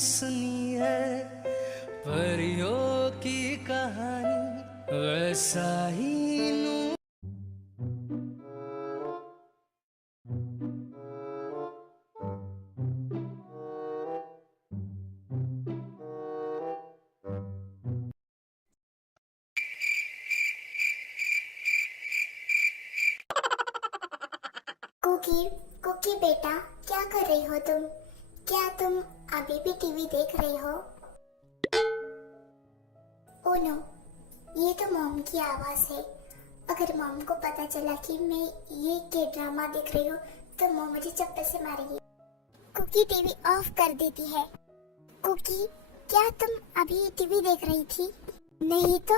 सुनी है परियों की कहानी, वैसा ही नू कुकी कुकी बेटा, क्या कर रही हो तुम? क्या तुम अभी भी टीवी देख रही हो? ओ नो, ये तो मॉम की आवाज है। अगर मॉम को पता चला कि मैं ये के ड्रामा देख रही हूँ तो मॉम मुझे चप्पल से मारेगी। कुकी टीवी ऑफ कर देती है। कुकी, क्या तुम अभी टीवी देख रही थी? नहीं तो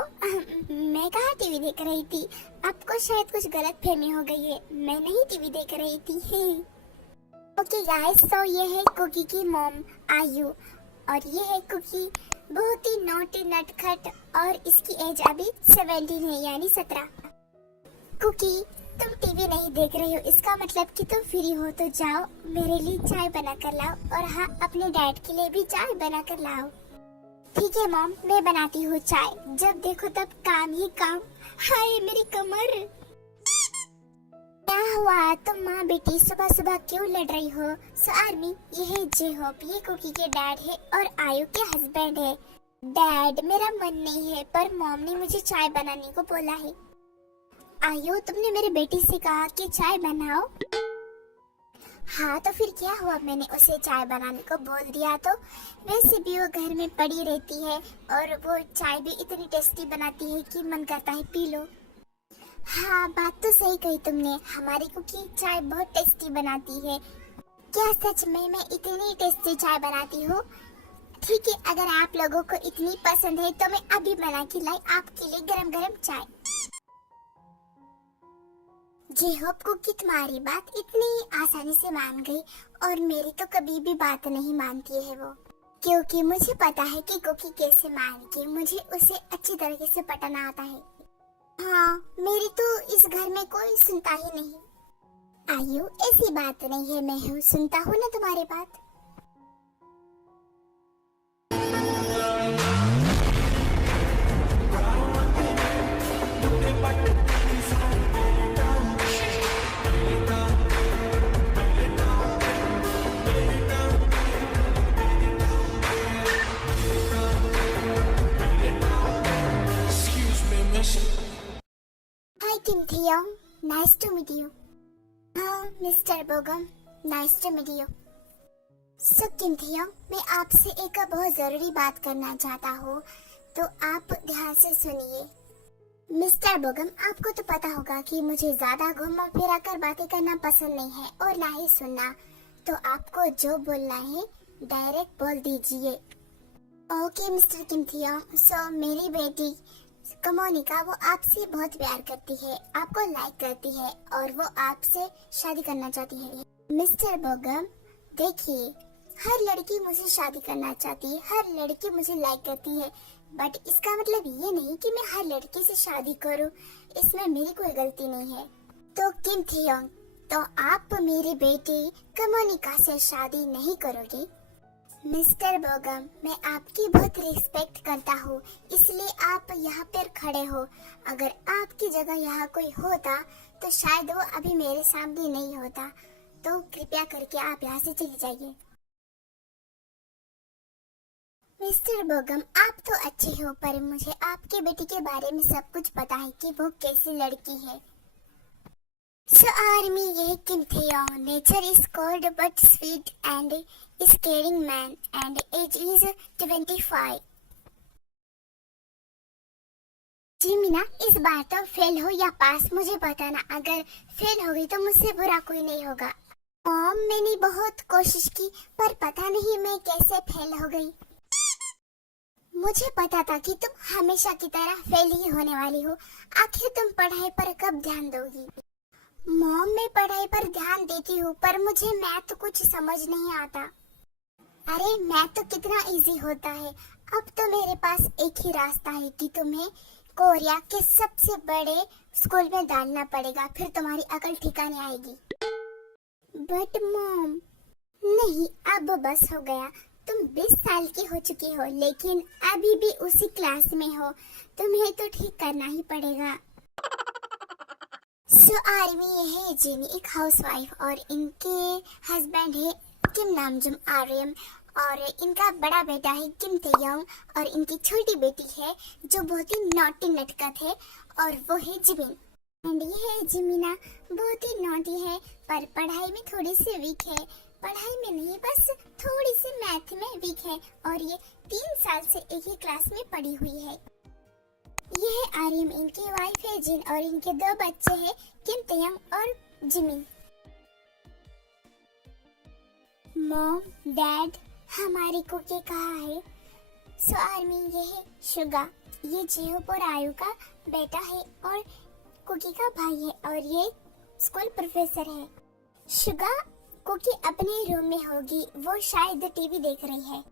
मैं कहाँ टीवी देख रही थी। आपको शायद कुछ गलत फहमी हो गई है, मैं नहीं टीवी देख रही थी। ओके गाइस, तो ये है कुकी की मॉम आयु और ये है कुकी, बहुत ही नोटी नटखट, और इसकी एज अभी 17 है, यानी 17। कुकी, तुम टीवी नहीं देख रही हो, इसका मतलब कि तुम फ्री हो तो जाओ मेरे लिए चाय बना कर लाओ, और हाँ, अपने डैड के लिए भी चाय बना कर लाओ। ठीक है मॉम, मैं बनाती हूँ चाय। जब देखो तब काम ही काम। हाय मेरी कमर। क्या हुआ? तुम माँ बेटी सुबह सुबह क्यों लड़ रही हो? सो आर्मी, ये है जे होप, ये कुकी के डैड है और आयु के हस्बैंड है। डैड, मेरा मन नहीं है, पर मॉम ने मुझे चाय बनाने को बोला है। आयु, तुमने मेरी बेटी से कहा कि चाय बनाओ। हाँ तो फिर क्या हुआ, मैंने उसे चाय बनाने को बोल दिया तो? वैसे भी वो घर में पड़ी रहती है और वो चाय भी इतनी टेस्टी बनाती है कि मन करता है पी लो। हाँ, बात तो सही कही तुमने, हमारी कुकी चाय बहुत टेस्टी बनाती है। क्या सच में मैं इतनी टेस्टी चाय बनाती हूँ? ठीक है, अगर आप लोगों को इतनी पसंद है तो मैं अभी बना के लाई आपके लिए गरम गरम चाय। जी होप कुकी तुम्हारी बात इतनी आसानी से मान गई, और मेरी तो कभी भी बात नहीं मानती है वो, क्योंकि मुझे पता है कि कुकी कैसे मानेगी। मुझे उसे अच्छी तरीके से पटाना आता है। हाँ, मेरी तो इस घर में कोई सुनता ही नहीं। आयु, ऐसी बात नहीं है, मैं हूँ, सुनता हूँ ना तुम्हारी बात। Hi Kim Taehyung, nice to meet you. हाँ mister Bogum, nice to meet you. So Kim Taehyung, मैं आपसे एक बहुत जरूरी बात करना चाहता हूँ, तो आप ध्यान से सुनिए। मिस्टर बोगम, आपको तो पता होगा कि मुझे ज्यादा घुमा फिरा कर बातें करना पसंद नहीं है और ना ही सुनना, तो आपको जो बोलना है डायरेक्ट बोल दीजिए। ओके मिस्टर किम थियोंग, सो मेरी बेटी कमोनिका, वो आपसे बहुत प्यार करती है, आपको लाइक करती है और वो आपसे शादी करना चाहती है। मिस्टर बोगम, देखिए, हर लड़की मुझे शादी करना चाहती है, हर लड़की मुझे लाइक करती है, बट इसका मतलब ये नहीं कि मैं हर लड़की से शादी करूं, इसमें मेरी कोई गलती नहीं है। तो किम थियोंग, तो आप मेरी बेटी कमोनिका से शादी नहीं करोगे? मिस्टर बोगम, मैं आपकी बहुत रिस्पेक्ट करता हूँ, इसलिए आप यहाँ पर खड़े हो। अगर आपकी जगह यहाँ कोई होता तो शायद वो अभी मेरे सामने नहीं होता, तो कृपया करके आप यहाँ से चली जाइए। मिस्टर बोगम, आप तो अच्छे हो, पर मुझे आपके बेटी के बारे में सब कुछ पता है कि वो कैसी लड़की है। So army, ये किम थियोंग, nature is cold but sweet and is caring man and age is 25। जी मीना, इस बार तो फेल हो या पास मुझे बताना, अगर फेल हो गई तो मुझसे बुरा कोई नहीं होगा। मैंने बहुत कोशिश की, पर पता नहीं मैं कैसे फेल हो गई। मुझे पता था कि तुम हमेशा की तरह फेल ही होने वाली हो, आखिर तुम पढ़ाई पर कब ध्यान दोगी? मॉम, मैं पढ़ाई पर ध्यान देती हूँ, पर मुझे मैथ कुछ समझ नहीं आता। अरे मैथ तो कितना इजी होता है, अब तो मेरे पास एक ही रास्ता है कि तुम्हें कोरिया के सबसे बड़े स्कूल में डालना पड़ेगा, फिर तुम्हारी अकल ठिकाने आएगी। बट मॉम, नहीं, अब बस हो गया, तुम 20 साल की हो चुकी हो लेकिन अभी भी उसी क्लास में हो, तुम्हें तो ठीक करना ही पड़ेगा। सो आर्मी ये है जिमी, एक हाउसवाइफ, और इनके हस्बैंड है किम नामजुम आर्यम, और इनका बड़ा बेटा है किम तेयोंग, और इनकी छोटी बेटी है जो बहुत ही नॉटी नटखट है, और वो है जिमिन। एंड ये है जिमिना, बहुत ही नॉटी है पर पढ़ाई में थोड़ी सी वीक है। पढ़ाई में नहीं, बस थोड़ी सी मैथ में वीक है, और ये 3 साल से एक ही क्लास में पढ़ी हुई है। ये है आर्यम, इनकी वाइफ है जिन, और इनके 2 बच्चे हैं किम तेयोंग और जिमिन। मॉम डैड, हमारी कुकी कहाँ है? सो आर्मी ये है शुगा, ये जेहोप और आयु का बेटा है और कुकी का भाई है, और ये स्कूल प्रोफेसर है। शुगा, कुकी अपने रूम में होगी, वो शायद टीवी देख रही है।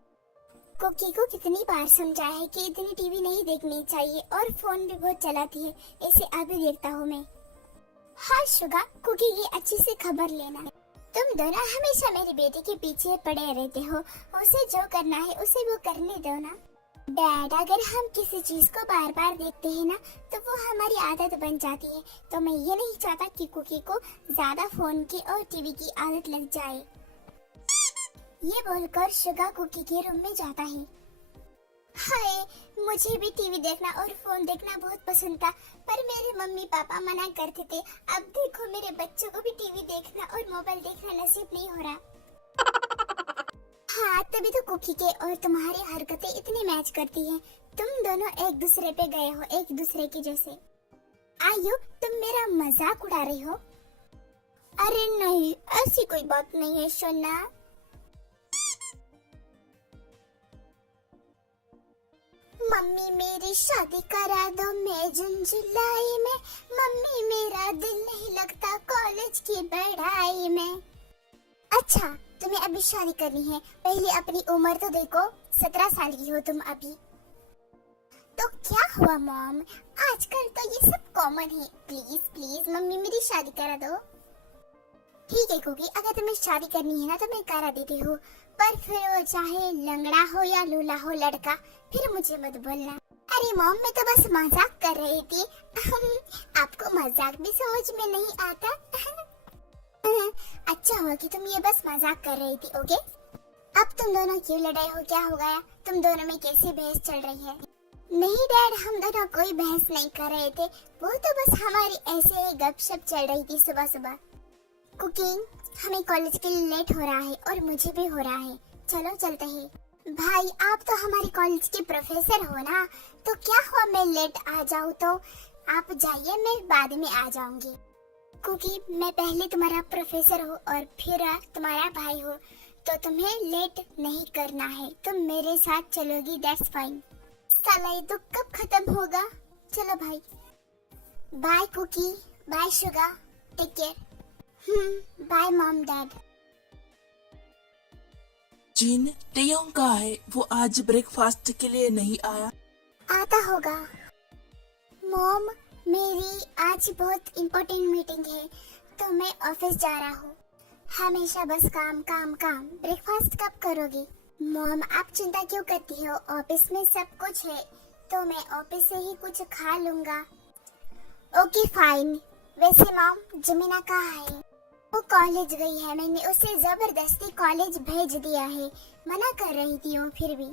कुकी को कितनी बार समझाया है कि इतनी टीवी नहीं देखनी चाहिए, और फोन भी बहुत चलाती है, इसे अभी देखता हूँ मैं। हाँ शुगा, कुकी की अच्छी से खबर लेना। तुम दोनों हमेशा मेरी बेटी के पीछे पड़े रहते हो, उसे जो करना है उसे वो करने दो ना। डैड, अगर हम किसी चीज को बार बार देखते हैं ना तो वो हमारी आदत बन जाती है, तो मैं ये नहीं चाहता कि कुकी को ज्यादा फोन की और टीवी की आदत लग जाए। ये बोलकर शुगा कुकी के रूम में जाता है। हाय, मुझे भी टीवी देखना और फोन देखना बहुत पसंद था, पर मेरे मम्मी पापा मना करते थे। अब देखो मेरे बच्चों को भी टीवी देखना और मोबाइल देखना नसीब नहीं हो रहा। हाँ, तभी तो कुकी के और तुम्हारी हरकतें इतनी मैच करती हैं। तुम दोनों एक दूसरे पे गए हो, एक दूसरे के जैसे। आयु, तुम मेरा मजाक उड़ा रही हो? अरे नहीं, ऐसी कोई बात नहीं है सोना। मम्मी मेरी शादी करा दो मैं जून जुलाई में, मम्मी मेरा दिल नहीं लगता कॉलेज की पढ़ाई में। अच्छा, तुम्हें अभी शादी करनी है, पहले अपनी उम्र तो देखो, 17 साल की हो तुम अभी। तो क्या हुआ मॉम, आजकल तो ये सब कॉमन है। प्लीज प्लीज मम्मी मेरी शादी करा दो। ठीक है कुकी, अगर तुम्हें शादी करनी है ना तो मैं करा देती हूँ, पर फिर वो चाहे लंगड़ा हो या लूला हो लड़का, फिर मुझे मत बोलना। अरे मॉम, मैं तो बस मजाक कर रही थी। आपको मजाक भी समझ में नहीं आता? अच्छा हुआ कि तुम ये बस मजाक कर रही थी। ओके, अब तुम दोनों क्यों लड़ाई हो, क्या हो गया? तुम दोनों में कैसी बहस चल रही है? नहीं डैड, हम दोनों कोई बहस नहीं कर रहे थे, वो तो बस हमारी ऐसे ही गपशप चल रही थी सुबह सुबह। कुकिंग, हमें कॉलेज के लिए लेट हो रहा है और मुझे भी हो रहा है, चलो चलते हैं। भाई, आप तो हमारे कॉलेज के प्रोफेसर हो ना, तो क्या हुआ मैं लेट आ जाऊँ तो? आप जाइए, मैं बाद में आ जाऊंगी। क्योंकि मैं पहले तुम्हारा प्रोफेसर हूँ और फिर तुम्हारा भाई हो, तो तुम्हें लेट नहीं करना है। तुम मेरे साथ चलोगी, दैट्स फाइन। साला ये दुख कब खत्म होगा? चलो भाई, bye Kookie, bye Suga, take care. Bye mom dad. Jin, Taehyung कहाँ है? वो आज ब्रेकफास्ट के लिए नहीं आया। आता होगा। मॉम, मेरी आज बहुत इम्पोर्टेंट मीटिंग है, तो मैं ऑफिस जा रहा हूँ। हमेशा बस काम काम काम। ब्रेकफास्ट कब करोगी? मॉम, आप चिंता क्यों करती हो? ऑफिस में सब कुछ है, तो मैं ऑफिस से ही कुछ खा लूंगा। Okay fine. वैसे मॉम, जमीना कहाँ है? वो कॉलेज गई है, मैंने उसे जबरदस्ती कॉलेज भेज दिया है, मना कर रही थी वो फिर भी।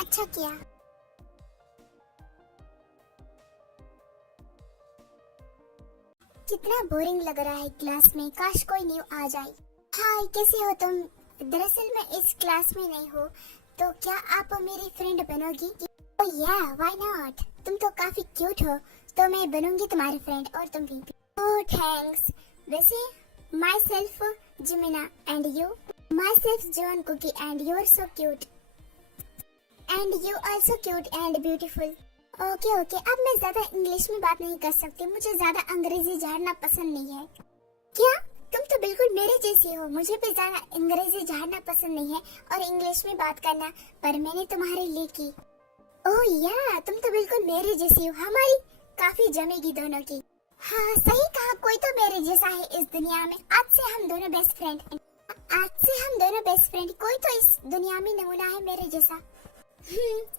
अच्छा किया। कितना बोरिंग लग रहा है क्लास में, काश कोई न्यू आ जाए। हाय, कैसे हो तुम? दरअसल मैं इस क्लास में नहीं हूँ, तो क्या आप मेरी फ्रेंड बनोगी? ओह या, व्हाई नॉट? तुम तो काफी क्यूट हो, तो मैं बनूंगी तुम्हारी फ्रेंड, और तुम भी। Oh thanks. वैसे myself Jimina, and you? Myself Jeon Kookie, and you are so cute, and you also cute and beautiful. Okay okay, अब मैं ज्यादा इंग्लिश में बात नहीं कर सकती, मुझे ज्यादा अंग्रेजी झाड़ना पसंद नहीं है। क्या? तुम तो बिल्कुल मेरे जैसी हो, मुझे भी ज्यादा अंग्रेजी झाड़ना पसंद नहीं है और इंग्लिश में बात करना, पर मैंने तुम्हारे लिए की। ओह या, तुम तो बिल्कुल मेरे जैसी हो, हमारी काफी जमेगी दोनों की। हाँ सही कहा, कोई तो मेरे जैसा है इस दुनिया में। आज से हम दोनों बेस्ट फ्रेंड हैं। आज से हम दोनों बेस्ट फ्रेंड। कोई तो इस दुनिया में नमूना है मेरे जैसा।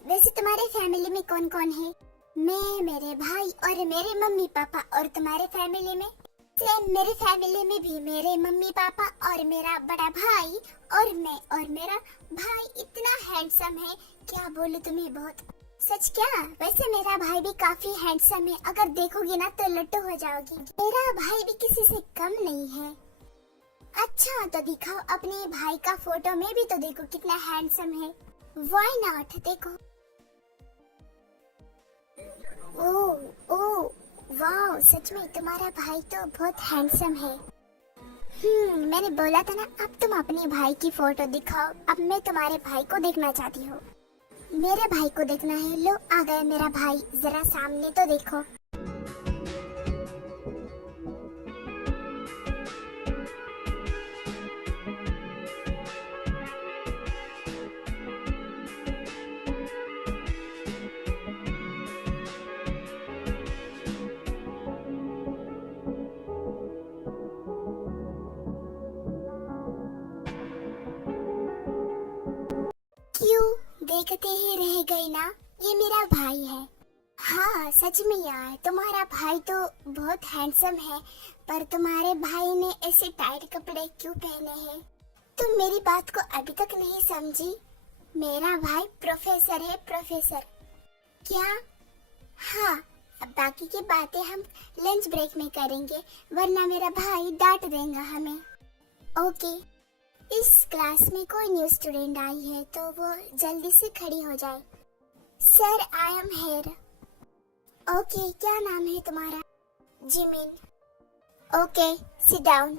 वैसे तुम्हारे फैमिली में कौन कौन है? मैं, मेरे भाई और मेरे मम्मी पापा। और तुम्हारे फैमिली में? सेम, मेरे फैमिली में भी मेरे मम्मी पापा और मेरा बड़ा भाई और मैं। और मेरा भाई इतना हैंडसम है, क्या बोलूं तुम्हें, बहुत। सच क्या? वैसे मेरा भाई भी काफी हैंडसम है, अगर देखोगी ना तो लट्टू हो जाओगी। मेरा भाई भी किसी से कम नहीं है। अच्छा तो दिखाओ अपने भाई का फोटो में भी तो देखो कितना हैंडसम है। व्हाई नॉट, देखो। ओ वाह, सच में तुम्हारा भाई तो बहुत हैंडसम है। मैंने बोला था ना, अब तुम अपने भाई की फोटो दिखाओ। अब मैं तुम्हारे भाई को देखना चाहती हूँ। मेरे भाई को देखना है। लो आ गया मेरा भाई, जरा सामने तो देखो। क्यों देखते ही रह गई ना, ये मेरा भाई है। हाँ सच में यार, तुम्हारा भाई तो बहुत हैंडसम है, पर तुम्हारे भाई ने ऐसे टाइट कपड़े क्यों पहने हैं? तुम मेरी बात को अभी तक नहीं समझी। मेरा भाई प्रोफेसर है, प्रोफेसर। क्या? हाँ, अब बाकी की बातें हम लंच ब्रेक में करेंगे, वरना मेरा भाई डांट देगा हमें। ओके। इस क्लास में कोई न्यू स्टूडेंट आई है तो वो जल्दी से खड़ी हो जाए। Sir I am here. Okay, क्या नाम है तुम्हारा? Jimin. Okay, sit down.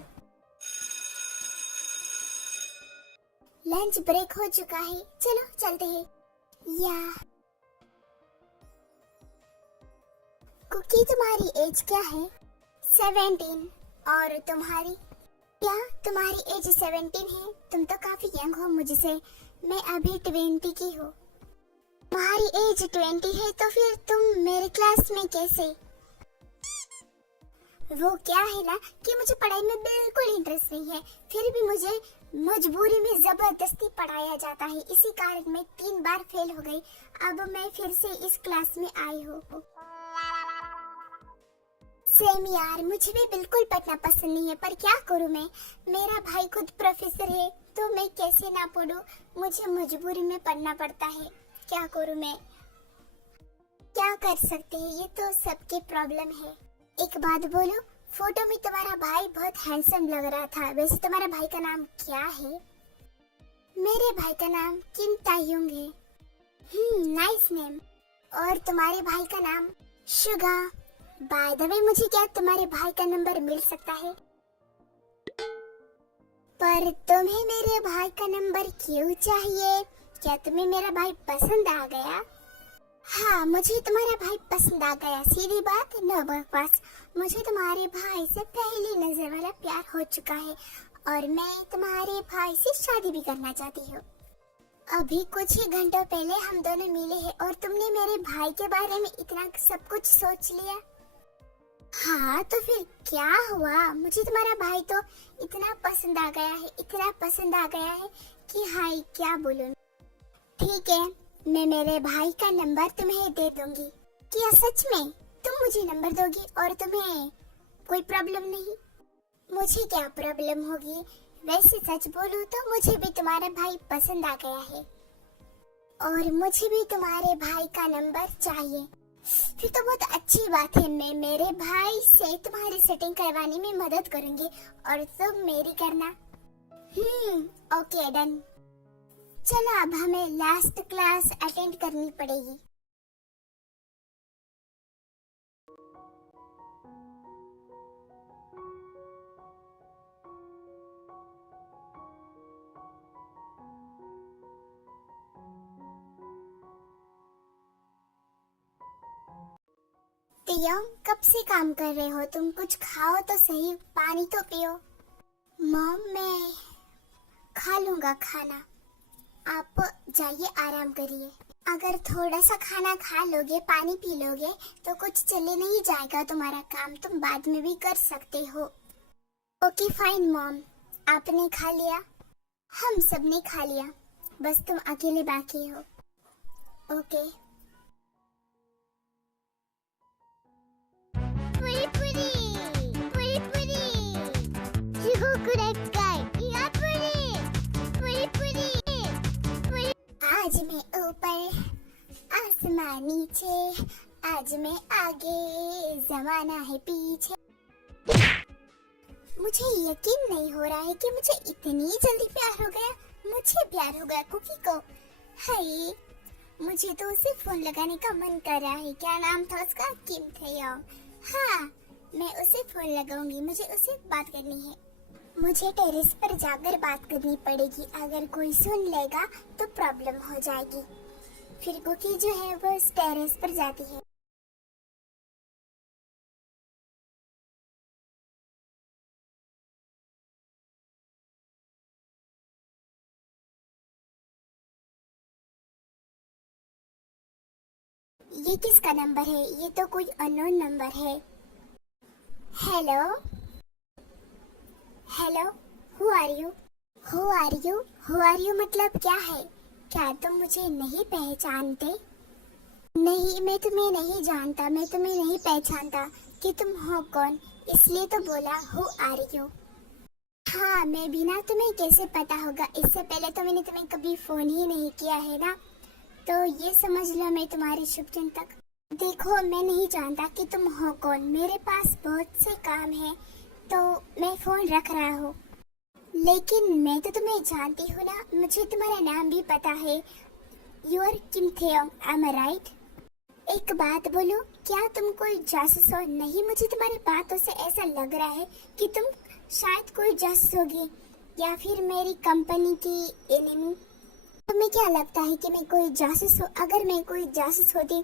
Lunch break हो चुका है, चलो चलते हैं। या कुकी, तुम्हारी एज क्या है? 17। और तुम्हारी? क्या तुम्हारी एज 17 है? तुम तो काफी यंग हो मुझसे, मैं अभी 20 की हूँ। तुम्हारी एज 20 है तो फिर तुम मेरे क्लास में कैसे? वो क्या है ना कि मुझे पढ़ाई में बिल्कुल इंटरेस्ट नहीं है, फिर भी मुझे मजबूरी में जबरदस्ती पढ़ाया जाता है। इसी कारण मैं 3 बार फेल हो गई। अब मैं फिर से इस क्लास में आई हूँ। सेम यार, मुझे भी बिल्कुल पढ़ना पसंद नहीं है, पर क्या करूँ मैं? मेरा भाई खुद प्रोफेसर है तो मैं कैसे ना पढ़ूं? मुझे मजबूरी में पढ़ना पड़ता है, क्या करूँ मैं? क्या कर सकते हैं, ये तो सबकी प्रॉब्लम है। एक बात बोलो, फोटो में तुम्हारा भाई बहुत हैंडसम लग रहा था। वैसे तुम्हारा भाई का नाम क्या है? मेरे भाई का नाम किम तायुंग है। Nice name. और तुम्हारे भाई का नाम? शुगा। बाय द वे, मुझे क्या तुम्हारे भाई का नंबर मिल सकता है? पर तुम्हें मेरे भाई का नंबर क्यों चाहिए? क्या तुम्हें मेरा भाई पसंद आ गया? हाँ, मुझे तुम्हारा भाई पसंद आ गया, सीधी बात, नो बकवास। मुझे तुम्हारे भाई से पहली नजर वाला प्यार हो चुका है और मैं तुम्हारे भाई से शादी भी करना चाहती हूँ। अभी कुछ ही घंटों पहले हम दोनों मिले हैं और तुमने मेरे भाई के बारे में इतना सब कुछ सोच लिया। हाँ तो फिर क्या हुआ? मुझे तुम्हारा भाई तो इतना पसंद आ गया है, इतना पसंद आ गया है कि हाय क्या बोलूं। ठीक है, मैं मेरे भाई का नंबर तुम्हें दे दूंगी। क्या सच में तुम मुझे नंबर दोगी? और तुम्हें कोई प्रॉब्लम नहीं? मुझे क्या प्रॉब्लम होगी? वैसे सच बोलूं तो मुझे भी तुम्हारा भाई पसंद आ गया है और मुझे भी तुम्हारे भाई का नंबर चाहिए। फिर तो बहुत अच्छी बात है, मैं मेरे भाई से तुम्हारी सेटिंग करवाने में मदद करूंगी और तुम मेरी करना। Okay done. चलो अब हमें लास्ट क्लास अटेंड करनी पड़ेगी। तियोंग, कब से काम कर रहे हो तुम? कुछ खाओ तो सही, पानी तो पियो। मॉम, मैं खा लूंगा खाना, आप जाइए आराम करिए। अगर थोड़ा सा खाना खा लोगे, पानी पी लोगे तो कुछ चले नहीं जाएगा तुम्हारा काम, तुम बाद में भी कर सकते हो। ओके फाइन मॉम, आपने खा लिया? हम सब ने खा लिया, बस तुम अकेले बाकी हो। ओके। पूरी पूरी पूरी पूरी पूरी पूरी। आज मैं ऊपर आसमान नीचे, आज मैं आगे जमाना है पीछे। मुझे यकीन नहीं हो रहा है कि मुझे इतनी जल्दी प्यार हो गया। मुझे प्यार हो गया कुकी को। हाय, मुझे तो उसे फोन लगाने का मन कर रहा है। क्या नाम था उसका? किम थेयोंग। हाँ, मैं उसे फोन लगाऊंगी। मुझे उससे बात करनी है। मुझे टेरेस पर जाकर बात करनी पड़ेगी। अगर कोई सुन लेगा तो प्रॉब्लम हो जाएगी। फिर कुकी जो है वो टेरेस पर जाती है। ये किसका नंबर है? ये तो कोई अननोन नंबर है। Hello hello, who are you? Who are you? Who are you मतलब क्या है? क्या तुम मुझे नहीं पहचानते? नहीं, मैं तुम्हें नहीं जानता। मैं तुम्हें नहीं पहचानता कि तुम हो कौन, इसलिए तो बोला हु आर यू। हाँ, मैं भी ना, तुम्हें कैसे पता होगा? इससे पहले तो मैंने तुम्हें कभी फोन ही नहीं किया है ना, तो ये समझ लो मैं तुम्हारी शुभचिंतक। देखो, मैं नहीं जानता कि तुम हो कौन। मेरे पास बहुत से काम है तो मैं फोन रख रहा हूँ। लेकिन मैं तो तुम्हें जानती हूँ ना, मुझे तुम्हारा नाम भी पता है। You are Kim Taehyung, am I right? एक बात बोलो, क्या तुम कोई जासूस हो? नहीं, मुझे तुम्हारी बातों से ऐसा लग रहा है कि तुम शायद कोई जासूस होगी या फिर मेरी कंपनी की एनिमी। तुम्हें क्या लगता है कि मैं कोई जासूस हूँ? अगर मैं कोई जासूस होती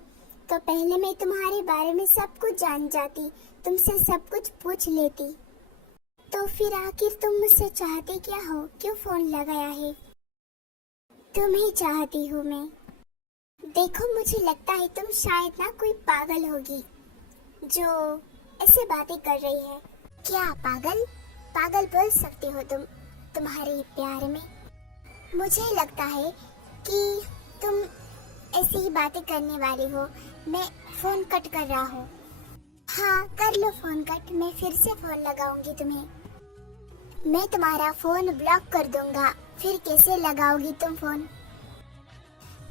तो पहले मैं तुम्हारे बारे में सब कुछ जान जाती, तुमसे सब कुछ पूछ लेती। तो फिर आखिर तुम मुझसे चाहते क्या हो? क्यों फोन लगाया है? तुम्हें चाहती हूँ मैं। देखो, मुझे लगता है तुम शायद ना कोई पागल होगी जो ऐसे बातें कर रही है। क्या पागल? पागल बोल सकती हो तुम तुम्हारे प्यार में? मुझे लगता है कि तुम ऐसी ही बातें करने वाली हो। मैं फोन कट कर रहा हूँ। हाँ, कर लो फोन कट। मैं फिर से फोन लगाऊंगी तुम्हें। मैं तुम्हारा फोन ब्लॉक कर दूंगा। फिर कैसे लगाओगी तुम फोन?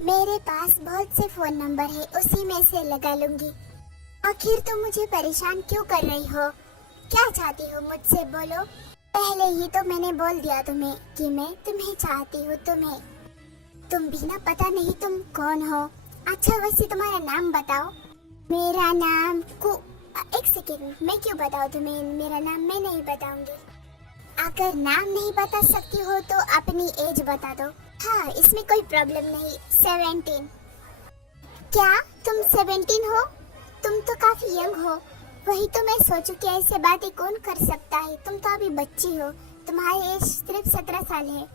मेरे पास बहुत से फोन नंबर है, उसी में से लगा लूंगी। आखिर तुम मुझे परेशान क्यों कर रही हो? क्या चाहती हो मुझसे? बोलो। पहले ही तो मैंने बोल दिया तुम्हें कि मैं तुम्हें चाहती हूँ। तुम भी ना, पता नहीं तुम कौन हो। अच्छा, वैसे तुम्हारा नाम बताओ। मेरा नाम एक सेकेंड, मैं क्यों बताऊँ तुम्हें मेरा नाम? मैं नहीं बताऊंगी। अगर नाम नहीं बता सकती हो तो अपनी एज बता दो। हाँ, इसमें कोई प्रॉब्लम नहीं। 17। क्या तुम 17 हो? तुम तो काफी यंग हो। वही तो मैं सोचूं कि ऐसे बातें कौन कर सकता है। तुम तो अभी बच्ची हो, तुम्हारी एज सिर्फ 17 साल है।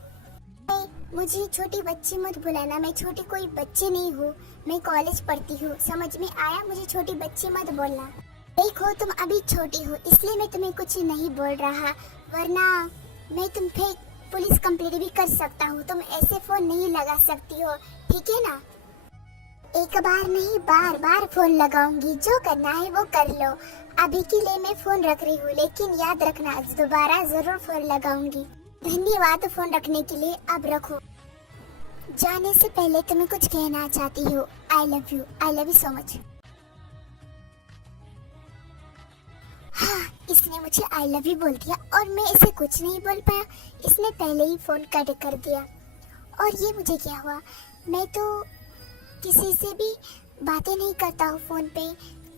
मुझे छोटी बच्ची मत बुलाना, मैं छोटी कोई बच्ची नहीं हूँ। मैं कॉलेज पढ़ती हूँ, समझ में आया? मुझे छोटी बच्ची मत बोलना। देखो, तुम अभी छोटी हो इसलिए मैं तुम्हें कुछ नहीं बोल रहा, वरना मैं तुम पे पुलिस कंप्लेंट भी कर सकता हूँ। तुम ऐसे फोन नहीं लगा सकती हो, ठीक है ना? एक बार नहीं, बार बार फोन लगाऊंगी। जो करना है वो कर लो। अभी के लिए मैं फोन रख रही हूँ, लेकिन याद रखना दोबारा जरूर फोन लगाऊंगी। धन्यवाद फोन रखने के लिए। अब रखो। जाने से पहले तुम्हें कुछ कहना चाहती हूँ। I love you. I love you so much. हाँ, इसने मुझे आई लव यू बोल दिया और मैं इसे कुछ नहीं बोल पाया। इसने पहले ही फोन कट कर दिया। और ये मुझे क्या हुआ? मैं तो किसी से भी बातें नहीं करता हूँ फोन पे।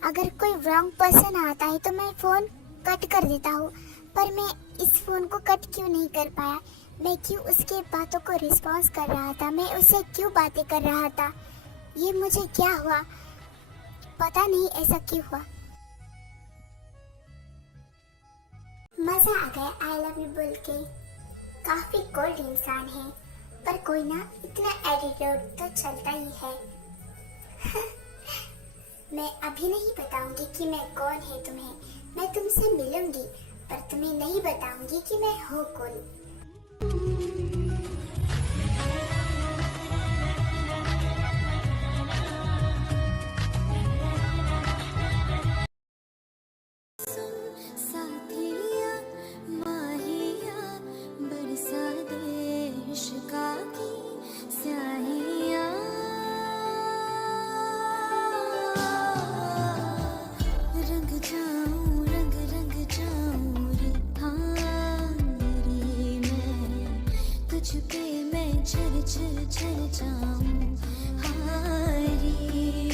अगर कोई रॉन्ग पर्सन आता है तो मैं फोन कट कर देता हूँ, पर मैं इस फोन को कट क्यों नहीं कर पाया? मैं क्यों उसके बातों को रिस्पॉन्स कर रहा था? मैं उससे क्यों बातें कर रहा था? ये मुझे क्या हुआ? पता नहीं ऐसा क्यों हुआ। मजा आ गया आई लव यू बोल के। काफी कोल्ड इंसान है, पर कोई ना, इतना एटीट्यूड तो चलता ही है। मैं अभी नहीं बताऊंगी कि मैं कौन है तुम्हें। मैं तुमसे मिलूंगी, पर तुम्हें नहीं बताऊंगी कि मैं हूँ कौन। तुझ पे मैं झर झर झर जाऊं हारी